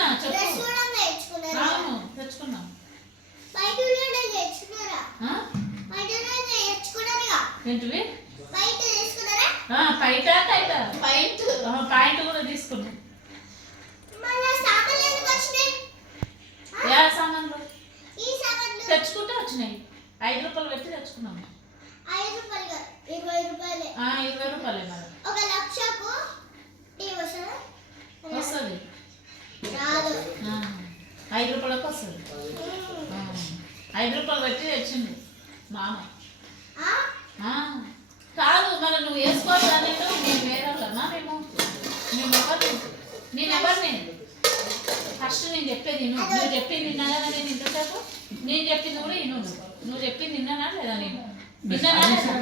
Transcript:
తెచ్చుకున్నా చెప్పు. అవును తెచ్చుకున్నాం. ఏంటివి పాయింట్ కూడా తీసుకున్నాం. ఏ సామాన్లు తెచ్చుకుంటే వచ్చినాయి. 5 రూపాయలు పెట్టి తెచ్చుకున్నాము. 20 రూపాయలే మరి. 1,00,000కు వస్తుంది. 5 రూపాయలకు వస్తుంది. 5 రూపాయలు పెట్టి తెచ్చింది మామ. కాదు మరి నువ్వు వేసుకోవాలి అన్నట్టు. నేను వేరే వాళ్ళమా? మేము ఎవరిని ఫస్ట్ నేను చెప్పేది నువ్వు చెప్పింది విన్నా కదా. నేను ఇంతసేపు నేను చెప్పింది కూడా విను. నువ్వు చెప్పింది విన్నానా లేదా? నేను విన్నానా లేదా?